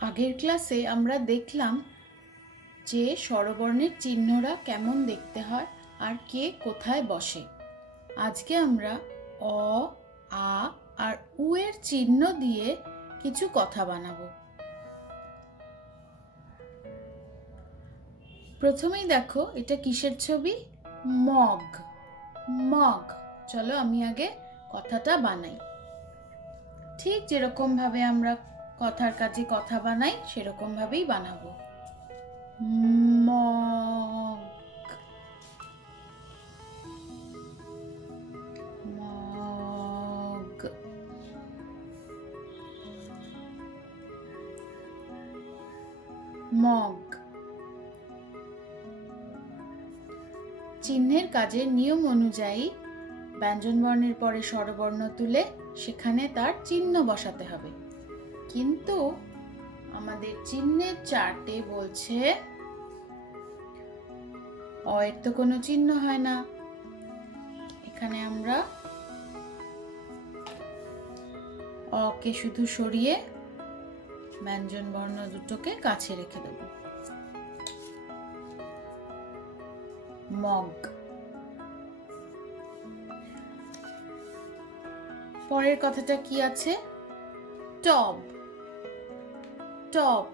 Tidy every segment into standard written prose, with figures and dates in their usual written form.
আগের ক্লাসে আমরা দেখলাম যে স্বরবর্ণের চিহ্নরা কেমন দেখতে হয় আর কে কোথায় বসে। আজকে আমরা অ, আ আর উ এর চিহ্ন দিয়ে কিছু কথা বানাবো। প্রথমেই দেখো এটা কিসের ছবি? মগ। মগ। চলো আমি আগে কথাটা বানাই। ঠিক যেরকম ভাবে আমরা কথার কাজে কথা বানাই সেরকম ভাবেই বানাবো। Mug, mug. মগ। চিহ্নের কাজের নিয়ম অনুযায়ী ব্যঞ্জনবর্ণের পরে স্বরবর্ণ তুলে সেখানে তার চিহ্ন বসাতে হবে, কিন্তু আমাদের চিহ্নের চার্টে বলছে অ এর তো কোনো চিহ্ন হয় না। এখানে আমরা অ কে শুধু সরিয়ে ব্যঞ্জন বর্ণ দুটোকে কাছে রেখে দেব। মগ। পরের কথাটা কি আছে? টব। টব।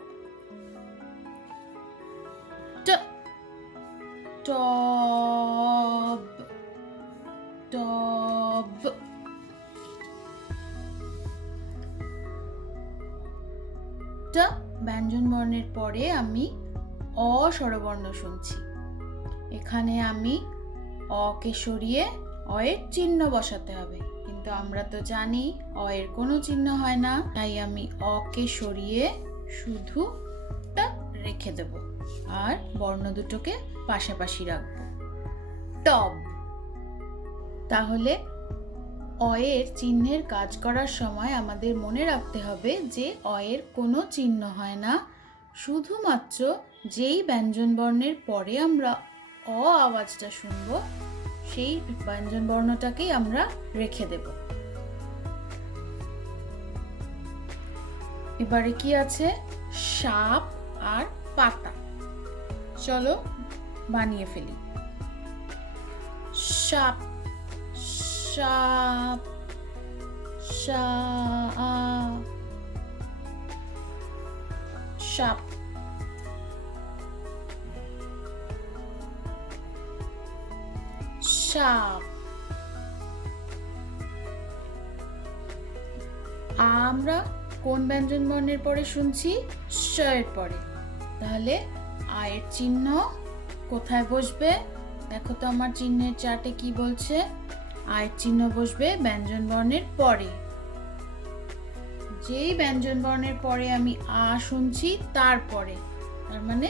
টব। টব। ব্যঞ্জন বর্ণের পরে আমি অ স্বরবর্ণ শুনছি। এখানে আমি অ কে সরিয়ে অ এর চিহ্ন বসাতে হবে, কিন্তু আমরা তো জানি অ এর কোনো চিহ্ন হয় না, তাই আমি অ কে সরিয়ে শুধু টা রেখে দেব আর বর্ণ দুটোকে পাশাপাশি রাখবো। টব। তাহলে অ এর চিহ্নের কাজ করার সময় আমাদের মনে রাখতে হবে যে অ এর কোনো চিহ্ন হয় না, শুধুমাত্র যেই ব্যঞ্জন বর্ণের পরে আমরা অ আওয়াজটা শুনব সেই ব্যঞ্জন বর্ণটাকেই আমরা রেখে দেব। এবারে কি আছে? সাপ আর পাতা। চলো বানিয়ে ফেলি। সাপ। সাপ। সাপ। সাপ। আমরা কোন ব্যঞ্জন বর্ণের পরে শুনছি? স এর পরে। তাহলে আয়ের চিহ্ন কোথায় বসবে? দেখো তো আমার চিহ্নের চার্টে কি বলছে? আয়ের চিহ্ন বসবে ব্যঞ্জন বর্ণের পরে। যেই ব্যঞ্জন বর্ণের পরে আমি আ শুনছি তারপরে, তার মানে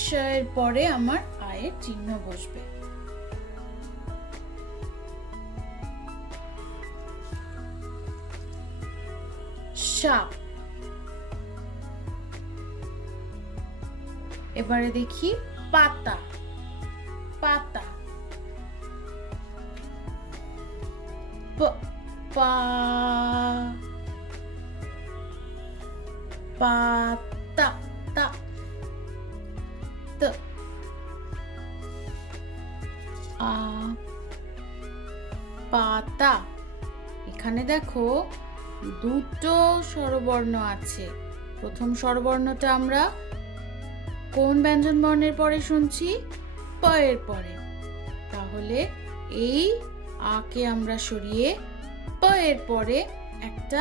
স এর পরে আমার আয়ের চিহ্ন বসবে। সাপ। এবারে দেখি পাতা। পাতা। পাতা। তা। ত। আ। পাতা। এখানে দেখো দুটো স্বরবর্ণ আছে। প্রথম স্বরবর্ণটা আমরা কোন ব্যঞ্জন বর্ণের পরে শুনছি? প এর পরে। তাহলে এই আ কে আমরা সরিয়ে প এর পরে একটা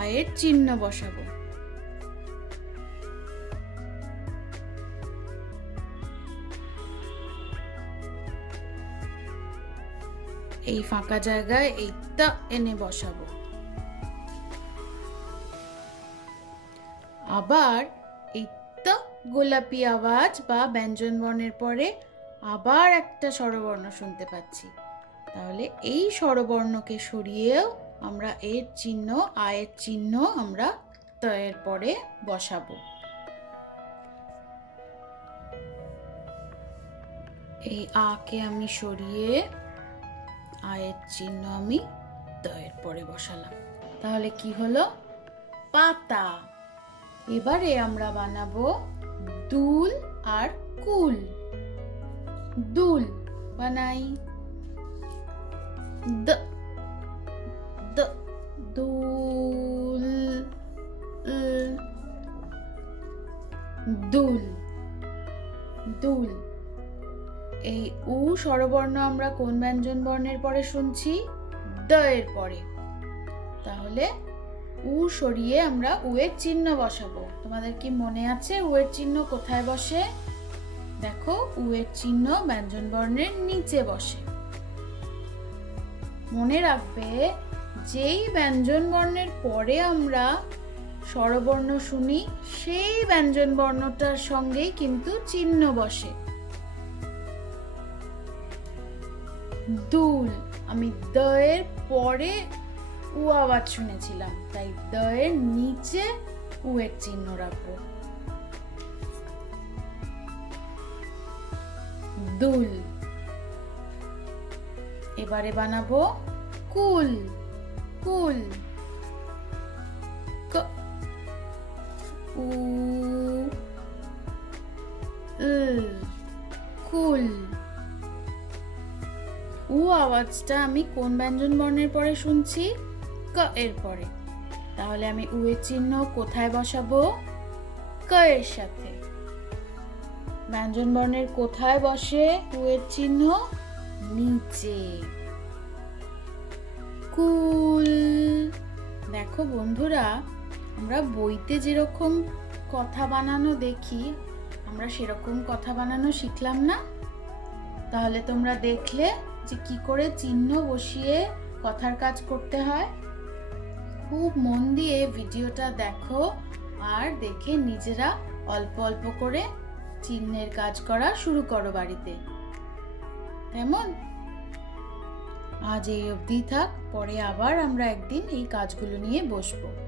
আয়ের চিহ্ন বসাবো। এই ফাঁকা জায়গায় এই তা এনে বসাবো। আবার এই তা গোলাপি আওয়াজ বা ব্যঞ্জন বর্ণের পরে আবার একটা স্বরবর্ণ শুনতে পাচ্ছি। তাহলে এই স্বরবর্ণকে সরিয়েও আমরা এর চিহ্ন, আয়ের চিহ্ন আমরা ত এর পরে বসাবো। এই আ কে আমি সরিয়ে আয়ের চিহ্ন আমি ত এর পরে বসালাম। তাহলে কি হলো? পাতা। এবারে আমরা বানাবো দুল আর কুল। দুল বানাই। দ দ দুল দুল দুল। এই উ স্বরবর্ণ আমরা কোন ব্যঞ্জন বর্ণের পরে শুনছি? দ এর পরে। তাহলে উ সরিয়ে আমরা উ এর চিহ্ন বসাবো। তোমাদের কি মনে আছে উ এর চিহ্ন কোথায় বসে? দেখো, উ এর চিহ্ন ব্যঞ্জন বর্ণের নিচে বসে। মনে রাখবে, যেই ব্যঞ্জন বর্ণের পরে আমরা স্বরবর্ণ শুনি সেই ব্যঞ্জন বর্ণটার সঙ্গেই কিন্তু চিহ্ন বসে। দুল, আমি দ এর পরে উ আওয়াজ শুনেছিলাম, তাই দ এর নিচে উ এর চিহ্ন রাখবো। দুল। এবারে বানাবো কুল। কুল। ক উ ল কুল। উ আওয়াজটা আমি কোন ব্যঞ্জন বর্ণের পরে শুনছি? ক এর পরে। তাহলে আমি উ এর চিহ্ন কোথায় বসাবো? ক এর সাথে। ব্যঞ্জন বর্ণের কোথায় বসে উ এর চিহ্ন? নিচে। কুল। দেখো বন্ধুরা, আমরা বইতে যেরকম কথা বানানো দেখি, আমরা সেরকম কথা বানানো শিখলাম না? তাহলে তোমরা দেখলে যে কি করে চিহ্ন বসিয়ে কথার কাজ করতে হয়। খুব মন দিয়ে ভিডিওটা দেখো আর দেখে নিজেরা অল্প অল্প করে চিহ্নের কাজ করা শুরু করো বাড়িতে। কেমন? আজ এই অবধি থাক, পরে আবার আমরা একদিন এই কাজগুলো নিয়ে বসবো।